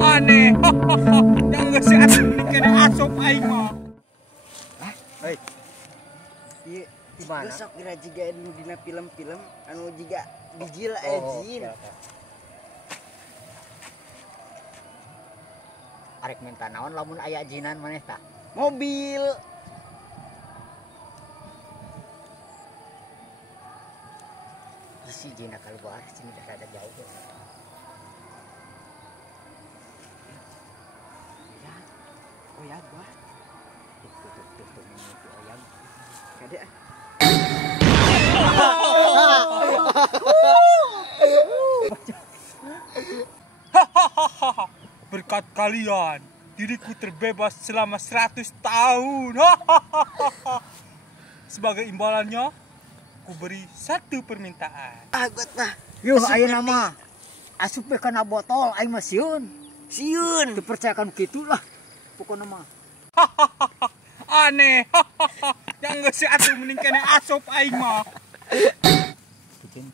Aneh. Yang geus si atuh mending kena asop aing mah. Hei. Ieu Di mana? Sok kira jiga anu dina film-film anu jiga bijil jin. Arek minta naon lamun aya jinan maneh tah? Mobil. Si jina keluar sini dah rada jauh. Ya. Oh ya gua. Tuh mimpi oyang. Kade. Berkat kalian, diriku terbebas selama 100 tahun. Sebagai imbalannya, ku beri satu permintaan. Got mah. Yuh ayeuna mah asup we kana botol aing mah sieun. Siun. Teu percayakan kitu lah. Pokona mah. Aneh. Yang geus si atuh mending kena asop aing mah. Kucing